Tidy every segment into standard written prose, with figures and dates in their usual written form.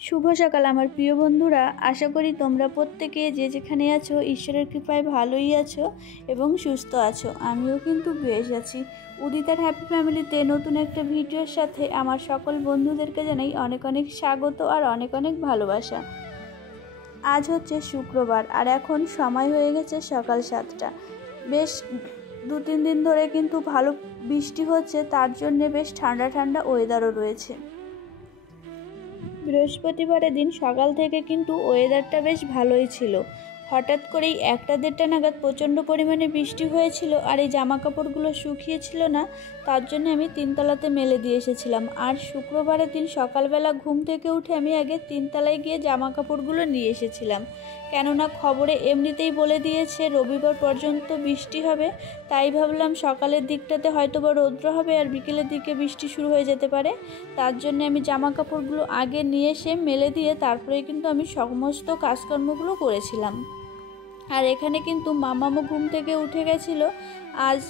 শুভ সকাল আমার প্রিয় বন্ধুরা, আশা করি তোমরা প্রত্যেকে যে যেখানে আছো ঈশ্বরের কৃপায় ভালোই আছো এবং সুস্থ আছো। আমিও কিন্তু বেশ আছি। উদিতার হ্যাপি ফ্যামিলিতে নতুন একটা ভিডিওর সাথে আমার সকল বন্ধুদেরকে জানাই অনেক অনেক স্বাগত আর অনেক অনেক ভালোবাসা। আজ হচ্ছে শুক্রবার আর এখন সময় হয়ে গেছে সকাল 7টা। বেশ 2-3 দিন ধরে কিন্তু ভালো বৃষ্টি হচ্ছে, তার জন্য বেশ ঠান্ডা ঠান্ডা ওয়েদারও রয়েছে। বৃহস্পতিবারের দিন সকাল থেকে কিন্তু ওয়েদারটা বেশ ভালোই ছিল। হঠাৎ করেই 1টা-1:30টা নাগাদ প্রচণ্ড পরিমাণে বৃষ্টি হয়েছিল আর এই জামা কাপড়গুলো শুকিয়েছিল না, তার জন্য আমি 3তলাতে মেলে দিয়ে এসেছিলাম। আর শুক্রবারের দিন সকালবেলা ঘুম থেকে উঠে আমি আগে 3তলায় গিয়ে জামা কাপড়গুলো নিয়ে এসেছিলাম, কেননা খবরে এমনিতেই বলে দিয়েছে রবিবার পর্যন্ত বৃষ্টি হবে। তাই ভাবলাম সকালের দিকটাতে হয়তো বা রৌদ্র হবে আর বিকেলের দিকে বৃষ্টি শুরু হয়ে যেতে পারে। তার জন্য আমি জামা কাপড়গুলো আগে নিয়ে এসে মেলে দিয়ে তারপরে কিন্তু আমি সমস্ত কাজকর্মগুলো করেছিলাম। আর এখানে কিন্তু মামামও ঘুম থেকে উঠে গেছিলো। আজ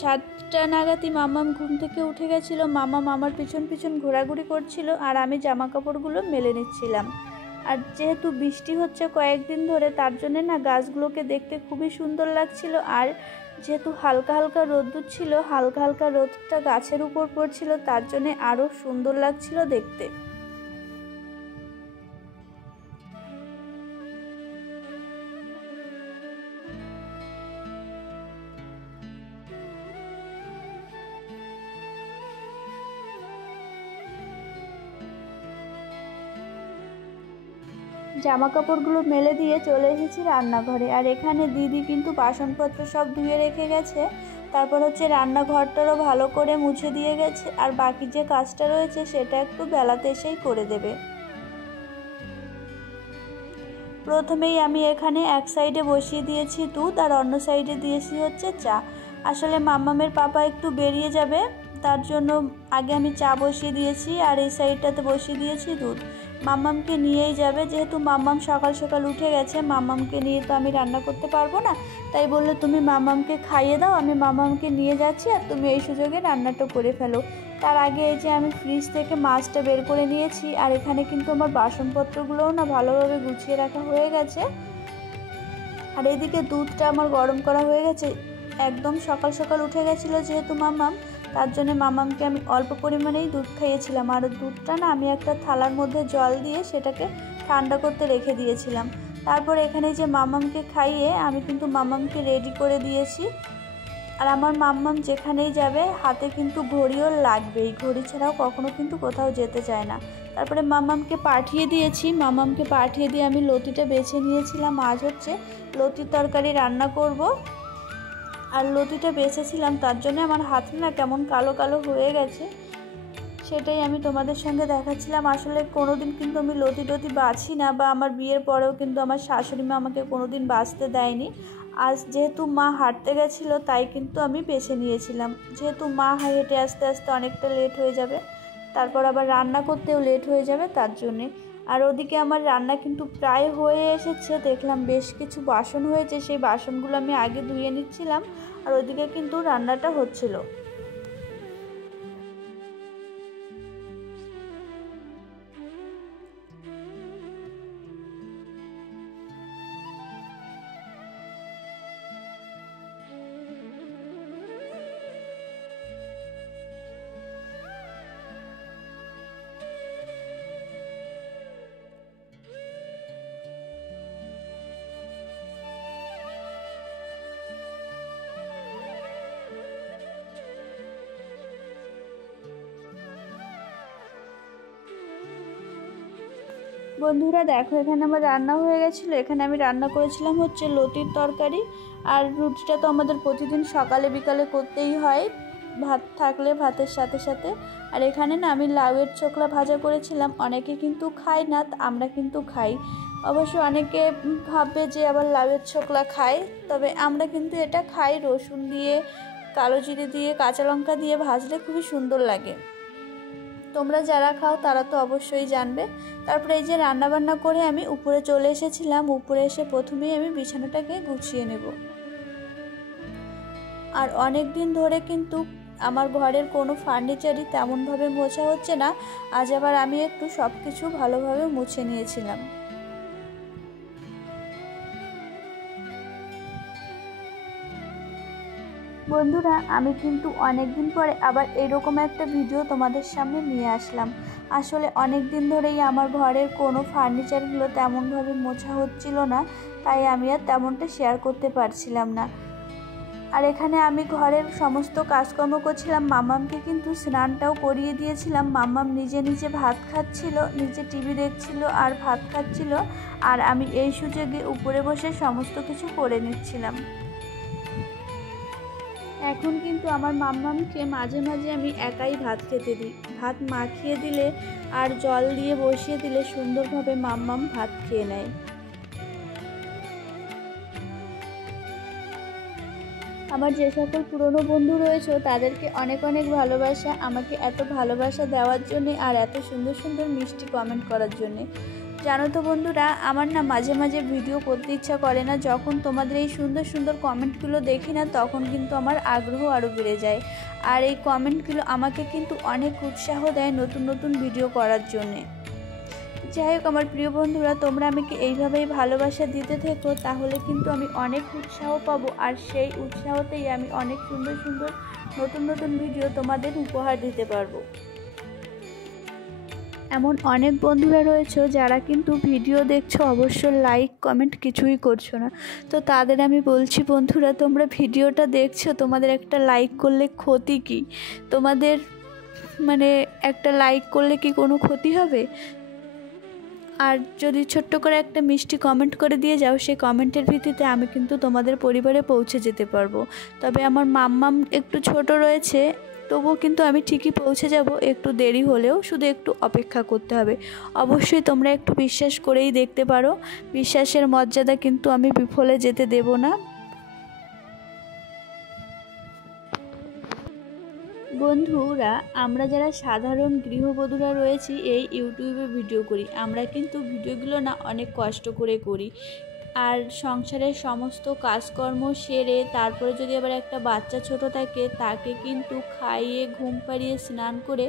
7টা নাগাদই মামাম ঘুম থেকে উঠে গেছিলো। মামাম আমার পিছন পিছন ঘোরাঘুরি করছিল আর আমি জামা কাপড়গুলো মেলে নিচ্ছিলাম। আর যেহেতু বৃষ্টি হচ্ছে কয়েকদিন ধরে, তার জন্য না গাছগুলোকে দেখতে খুবই সুন্দর লাগছিল। আর যেহেতু হালকা হালকা রোদ্দুর ছিল, হালকা হালকা রোদটা গাছের উপর পড়ছিল, তার জন্য আরও সুন্দর লাগছিল দেখতে। জামা কাপড়গুলো মেলে দিয়ে চলে এসেছি রান্নাঘরে। আর এখানে দিদি কিন্তু বাসনপত্র সব ধুয়ে রেখে গেছে। তারপর হচ্ছে রান্নাঘরটারও ভালো করে মুছে দিয়ে গেছে। আর বাকি যে কাজটা রয়েছে সেটা একটু বেলাতে এসেই করে দেবে। প্রথমেই আমি এখানে এক সাইডে বসিয়ে দিয়েছি দুধ আর অন্য সাইডে দিয়েছি হচ্ছে চা। আসলে মাম্মামের পাপা একটু বেরিয়ে যাবে, তার জন্য আগে আমি চা বসিয়ে দিয়েছি আর এই সাইডটাতে বসিয়ে দিয়েছি দুধ। মাম্মামকে নিয়েই যাবে, যেহেতু মাম্মাম সকাল সকাল উঠে গেছে, মাম্মামকে নিয়ে তো আমি রান্না করতে পারবো না। তাই বললো তুমি মাম্মামকে খাইয়ে দাও, আমি মাম্মামকে নিয়ে যাচ্ছি আর তুমি এই সুযোগে রান্নাটা করে ফেলো। তার আগে এই যে আমি ফ্রিজ থেকে মাছটা বের করে নিয়েছি। আর এখানে কিন্তু আমার বাসনপত্রগুলোও না ভালোভাবে গুছিয়ে রাখা হয়ে গেছে। আর এদিকে দুধটা আমার গরম করা হয়ে গেছে। একদম সকাল সকাল উঠে গেছিলো যেহেতু মাম্মাম, তার জন্য মাম্মামকে আমি অল্প পরিমাণেই দুধ খাইয়েছিলাম। আর দুধটা না আমি একটা থালার মধ্যে জল দিয়ে সেটাকে ঠান্ডা করতে রেখে দিয়েছিলাম। তারপর এখানে যে মাম্মামকে খাইয়ে আমি কিন্তু মাম্মামকে রেডি করে দিয়েছি। আর আমার মাম্মাম যেখানেই যাবে হাতে কিন্তু ঘড়িও লাগবেই, ঘড়ি ছাড়াও কখনো কিন্তু কোথাও যেতে চায় না। তারপরে মাম্মামকে পাঠিয়ে দিয়েছি। মাম্মামকে পাঠিয়ে দিয়ে আমি লতিটা বেছে নিয়েছিলাম। আজ হচ্ছে লতির তরকারি রান্না করব। আর লতিটা বেছেছিলাম, তার জন্য আমার হাত না কেমন কালো কালো হয়ে গেছে, সেটাই আমি তোমাদের সঙ্গে দেখাচ্ছিলাম। আসলে কোনোদিন কিন্তু আমি লতি টতি বাছি না, বা আমার বিয়ের পরেও কিন্তু আমার শাশুড়ি মা আমাকে কোনোদিন বাছতে দেয়নি। আজ যেহেতু মা হাঁটতে গেছিলো তাই কিন্তু আমি বেছে নিয়েছিলাম, যেহেতু মা হেঁটে আসতে আসতে অনেকটা লেট হয়ে যাবে, তারপর আবার রান্না করতেও লেট হয়ে যাবে, তার জন্যে। আর ওদিকে আমার রান্না কিন্তু প্রায় হয়ে এসেছে। দেখলাম বেশ কিছু বাসন হয়েছে, সেই বাসনগুলো আমি আগে ধুয়ে নিচ্ছিলাম আর ওদিকে কিন্তু রান্নাটা হচ্ছিল। বন্ধুরা দেখো, এখানে আমার রান্না হয়ে গেছিলো। এখানে আমি রান্না করেছিলাম হচ্ছে লতির তরকারি। আর রুটিটা তো আমাদের প্রতিদিন সকালে বিকালে করতেই হয়, ভাত থাকলে ভাতের সাথে সাথে। আর এখানে না আমি লাউয়ের চোখলা ভাজা করেছিলাম। অনেকে কিন্তু খায় না, আমরা কিন্তু খাই। অবশ্য অনেকে ভাববে যে আবার লাউয়ের চোখলা খায়, তবে আমরা কিন্তু এটা খাই। রসুন দিয়ে, কালো জিরে দিয়ে, কাঁচা লঙ্কা দিয়ে ভাজলে খুবই সুন্দর লাগে। তোমরা যারা খাও তারা তো অবশ্যই জানবে। তারপরে এই যে রান্নাবান্না করে আমি উপরে চলে এসেছিলাম। উপরে এসে প্রথমেই আমি বিছানাটাকে গুছিয়ে নেব। আর অনেক দিন ধরে কিন্তু আমার ঘরের কোনো ফার্নিচারই তেমনভাবে মোছা হচ্ছে না। আজ আবার আমি একটু সব কিছু ভালোভাবে মুছে নিয়েছিলাম। বন্ধুরা, আমি কিন্তু অনেক দিন পরে আবার এরকম একটা ভিডিও তোমাদের সামনে নিয়ে আসলাম। আসলে অনেক দিন ধরেই আমার ঘরের কোনো ফার্নিচারগুলো তেমনভাবে মোছা হচ্ছিল না, তাই আমি আর তেমনটা শেয়ার করতে পারছিলাম না। আর এখানে আমি ঘরের সমস্ত কাজকর্ম করছিলাম, মাম্মামকে কিন্তু স্নানটাও করিয়ে দিয়েছিলাম। মাম্মাম নিজে নিজে ভাত খাচ্ছিল, নিজে টিভি দেখছিল আর ভাত খাচ্ছিল, আর আমি এই সুযোগে উপরে বসে সমস্ত কিছু করে নিচ্ছিলাম। এখন কিন্তু আমার মাম্মামকে মাঝে মাঝে আমি একাই ভাত খেতে দিই। ভাত মাখিয়ে দিলে আর জল দিয়ে বসিয়ে দিলে সুন্দরভাবে মাম্মাম ভাত খেয়ে নেয়। আমার যে সকল পুরনো বন্ধু রয়েছে তাদেরকে অনেক অনেক ভালোবাসা, আমাকে এত ভালোবাসা দেওয়ার জন্যে আর এত সুন্দর সুন্দর মিষ্টি কমেন্ট করার জন্যে। জানো তো বন্ধুরা, আমার না মাঝে মাঝে ভিডিও করতে ইচ্ছা করে না। যখন তোমাদের এই সুন্দর সুন্দর কমেন্টগুলো দেখি না, তখন কিন্তু আমার আগ্রহ আরও বেড়ে যায়। আর এই কমেন্টগুলো আমাকে কিন্তু অনেক উৎসাহ দেয় নতুন নতুন ভিডিও করার জন্যে। যাই হোক আমার প্রিয় বন্ধুরা, তোমরা আমাকে এইভাবেই ভালোবাসা দিতে থেকো, তাহলে কিন্তু আমি অনেক উৎসাহ পাবো। আর সেই উৎসাহতেই আমি অনেক সুন্দর সুন্দর নতুন নতুন ভিডিও তোমাদের উপহার দিতে পারবো। এমন অনেক বন্ধুরা রয়েছে যারা কিন্তু ভিডিও দেখছো অবশ্য লাইক কমেন্ট কিছুই করছো না। তো তাদের আমি বলছি, বন্ধুরা তোমরা ভিডিওটা দেখছো, তোমাদের একটা লাইক করলে ক্ষতি কি? তোমাদের একটা লাইক করলে কি কোনো ক্ষতি হবে? আর যদি ছোট্ট করে একটা মিষ্টি কমেন্ট করে দিয়ে যাও, সেই কমেন্টের ভিত্তিতে আমি কিন্তু তোমাদের পরিবারে পৌঁছে যেতে পারবো। তবে আমার মাম্মাম একটু ছোট রয়েছে, তবুও কিন্তু আমি ঠিকই পৌঁছে যাব। একটু দেরি হলেও শুধু একটু অপেক্ষা করতে হবে। অবশ্যই তোমরা একটু বিশ্বাস করেই দেখতে পারো, বিশ্বাসের মর্যাদা কিন্তু আমি বিফলে যেতে দেব না। বন্ধুরা, আমরা যারা সাধারণ গৃহবধূরা রয়েছি এই ইউটিউবে ভিডিও করি, আমরা কিন্তু ভিডিওগুলো না অনেক কষ্ট করে করি। আর সংসারের সমস্ত কাজকর্ম সেরে তারপরে যদি আবার একটা বাচ্চা ছোট থাকে, তাকে কিন্তু খাইয়ে ঘুম পাড়িয়ে স্নান করে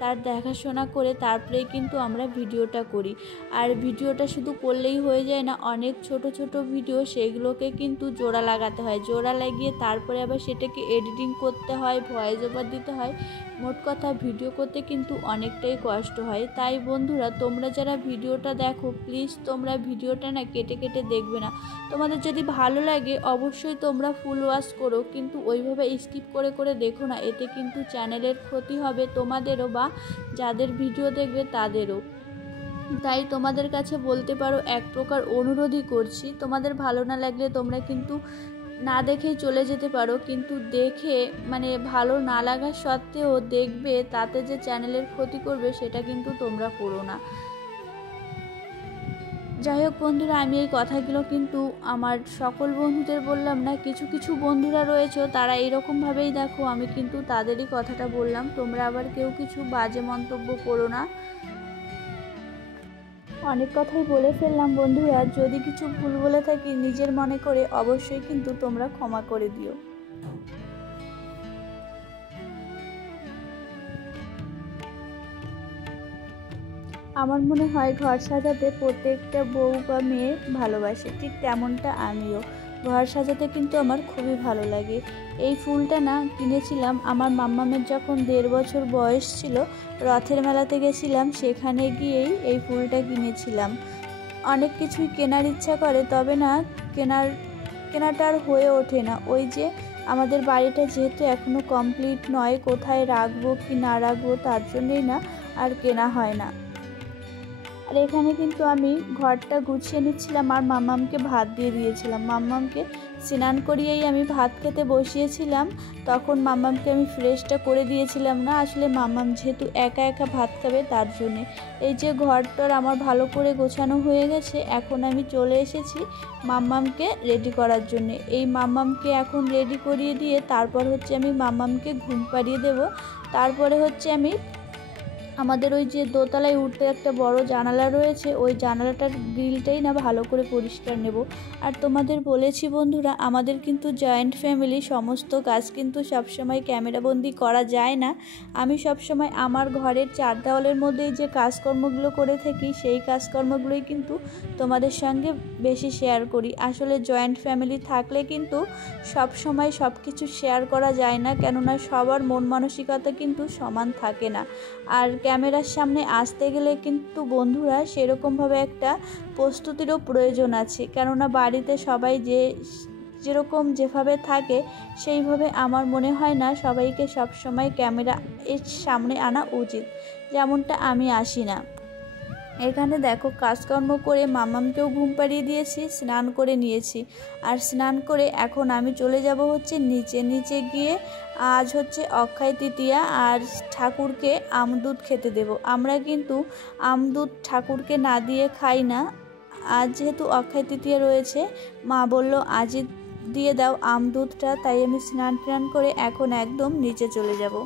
তার দেখাশোনা করে তারপরেই কিন্তু আমরা ভিডিওটা করি। আর ভিডিওটা শুধু করলেই হয়ে যায় না, অনেক ছোট ছোট ভিডিও, সেগুলোকে কিন্তু জোড়া লাগাতে হয়। জোড়া লাগিয়ে তারপরে আবার সেটাকে এডিটিং করতে হয়, ভয়েস ওভার দিতে হয়। মোট কথা ভিডিও করতে কিন্তু অনেকটাই কষ্ট হয়। তাই বন্ধুরা, তোমরা যারা ভিডিওটা দেখো, প্লিজ তোমরা ভিডিওটা না কেটে কেটে দেখবে না। তোমাদের যদি ভালো লাগে অবশ্যই তোমরা ফুল ওয়াচ করো, কিন্তু ওইভাবে স্কিপ করে করে দেখো না। এতে কিন্তু চ্যানেলের ক্ষতি হবে তোমাদেরও বা যাদের ভিডিও দেখবে তাদেরও। তাই তোমাদের কাছে বলতে পারো, এক প্রকার অনুরোধই করছি, তোমাদের ভালো না লাগলে তোমরা কিন্তু না দেখেই চলে যেতে পারো, কিন্তু দেখে ভালো না লাগা সত্ত্বেও দেখবে, তাতে যে চ্যানেলের ক্ষতি করবে সেটা কিন্তু তোমরা করো না। যাই হোক বন্ধুরা, আমি এই কথাগুলো কিন্তু আমার সকল বন্ধুদের বললাম না। কিছু কিছু বন্ধুরা রয়েছে তারা এরকমভাবেই দেখো, আমি কিন্তু তাদেরই কথাটা বললাম। তোমরা আবার কেউ কিছু বাজে মন্তব্য করো না। অনেক কথাই বলে ফেললাম বন্ধুরা, যদি কিছু ভুল বলে থাকি নিজের মনে করে অবশ্যই কিন্তু তোমরা ক্ষমা করে দিও। আমার মনে হয় ঘর সাজাতে প্রত্যেকটা বউ বা মেয়ে ভালোবাসে, ঠিক তেমনটা আমিও। ঘর সাজাতে কিন্তু আমার খুবই ভালো লাগে। এই ফুলটা না কিনেছিলাম আমার মাম্মামের যখন 1.5 বছর বয়স ছিল, রথের মেলাতে গেছিলাম, সেখানে গিয়েই এই ফুলটা কিনেছিলাম। অনেক কিছুই কেনার ইচ্ছা করে, তবে না কেনাটা আর হয়ে ওঠে না। ওই যে আমাদের বাড়িটা যেহেতু এখনও কমপ্লিট নয়, কোথায় রাখবো কি না রাখবো তার জন্যই না আর কেনা হয় না। আর এখানে কিন্তু আমি ঘরটা গুছিয়ে নিচ্ছিলাম আর মাম্মামকে ভাত দিয়ে দিয়েছিলাম। মাম্মামকে স্নান করিয়েই আমি ভাত খেতে বসিয়েছিলাম। তখন মাম্মামকে আমি ফ্রেশটা করে দিয়েছিলাম না, আসলে মাম্মাম যেহেতু একা একা ভাত খাবে তার জন্যে। এই যে ঘরটার আমার ভালো করে গোছানো হয়ে গেছে, এখন আমি চলে এসেছি মাম্মামকে রেডি করার জন্যে। এই মাম্মামকে এখন রেডি করিয়ে দিয়ে তারপর আমি মাম্মামকে ঘুম পাড়িয়ে দেব। তারপরে আমি আমাদের ওই যে দোতলায় উঠতে একটা বড় জানালা রয়েছে, ওই জানালাটার গ্রিলটাই না ভালো করে পরিষ্কার নেব। আর তোমাদের বলেছি বন্ধুরা, আমাদের কিন্তু জয়েন্ট ফ্যামিলি, সমস্ত কাজ কিন্তু সবসময় ক্যামেরাবন্দি করা যায় না। আমি সবসময় আমার ঘরের চার দেওয়ালের মধ্যেই যে কাজকর্মগুলো করে থাকি, সেই কাজকর্মগুলোই কিন্তু তোমাদের সঙ্গে বেশি শেয়ার করি। আসলে জয়েন্ট ফ্যামিলি থাকলে কিন্তু সবসময় সব কিছু শেয়ার করা যায় না, কেননা সবার মন মানসিকতা কিন্তু সমান থাকে না। আর ক্যামেরার সামনে আসতে গেলে কিন্তু বন্ধুরা সেরকমভাবে একটা প্রস্তুতিরও প্রয়োজন আছে, কেননা বাড়িতে সবাই যেভাবে থাকে সেইভাবে আমার মনে হয় না সবাইকে সবসময় ক্যামেরা এর সামনে আনা উচিত, যেমনটা আমি আসি না। এখানে দেখো কাজকর্ম করে মামামকেও ঘুম পাড়িয়ে দিয়েছি, স্নান করে নিয়েছি। আর স্নান করে এখন আমি চলে যাব হচ্ছে নিচে গিয়ে আজ হচ্ছে অক্ষয় তৃতীয়া, আর ঠাকুরকে আমদুধ খেতে দেব। আমরা কিন্তু আমদুধ ঠাকুরকে না দিয়ে খাই না। আজ যেহেতু অক্ষয় তৃতীয়া রয়েছে, মা বলল আজই দিয়ে দাও আমদুধটা, তাই আমি স্নান টান করে এখন একদম নিচে চলে যাব।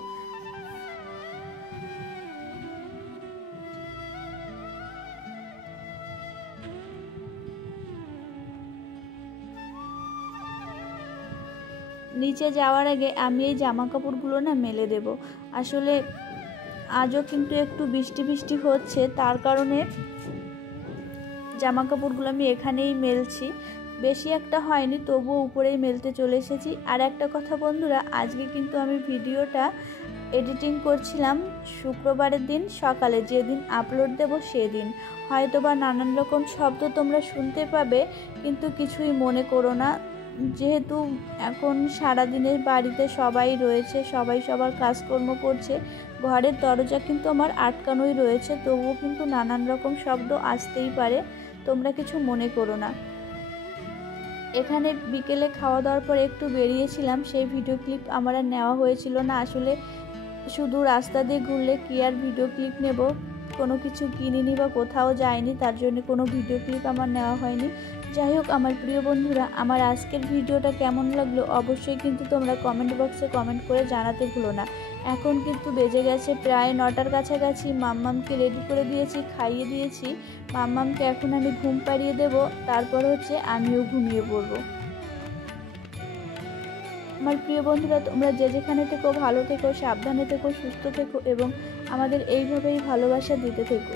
নিচে যাওয়ার আগে আমি এই জামা কাপড়গুলো না মেলে দেব। আসলে আজও কিন্তু একটু বৃষ্টি বৃষ্টি হচ্ছে, তার কারণে জামা কাপড়গুলো আমি এখানেই মেলছি। বেশি একটা হয়নি, তবুও উপরেই মেলতে চলে এসেছি। আর একটা কথা বন্ধুরা, আজকে কিন্তু আমি ভিডিওটা এডিটিং করছিলাম শুক্রবারের দিন সকালে, যেদিন আপলোড দেব সেদিন। হয়তোবা নানান রকম শব্দ তোমরা শুনতে পাবে, কিন্তু কিছুই মনে করো না। যেহেতু এখন সারাদিনের বাড়িতে সবাই রয়েছে, সবাই সবার কাজকর্ম করছে, ঘরের দরজা কিন্তু আমার আটকানোই রয়েছে, তবুও কিন্তু নানান রকম শব্দ আসতেই পারে, তোমরা কিছু মনে করো না। এখানে বিকেলে খাওয়া দাওয়ার পর একটু বেরিয়েছিলাম, সেই ভিডিও ক্লিপ আমার আর নেওয়া হয়েছিল না। আসলে শুধু রাস্তা দিয়ে ঘুরলে কি আর ভিডিও ক্লিপ নেব, কোনো কিছু কিনিনি বা কোথাও যায়নি, তার জন্য কোনো ভিডিও ক্লিপ আমার নেওয়া হয়নি। যাই হোক আমার প্রিয় বন্ধুরা, আমার আজকের ভিডিওটা কেমন লাগলো অবশ্যই কিন্তু তোমরা কমেন্ট বক্সে কমেন্ট করে জানাতে ভুলো না। এখন কিন্তু বেজে গেছে প্রায় 9টার কাছাকাছি। মাম্মামকে রেডি করে দিয়েছি, খাইয়ে দিয়েছি। মাম্মামকে এখন আমি ঘুম পাড়িয়ে দেব, তারপর হচ্ছে আমিও ঘুমিয়ে পড়বো। আমার প্রিয় বন্ধুরা, তোমরা যে যেখানে থেকো ভালো থেকো, সাবধানে থেকো, সুস্থ থেকো এবং আমাদের এইভাবেই ভালোবাসা দিতে থেকো।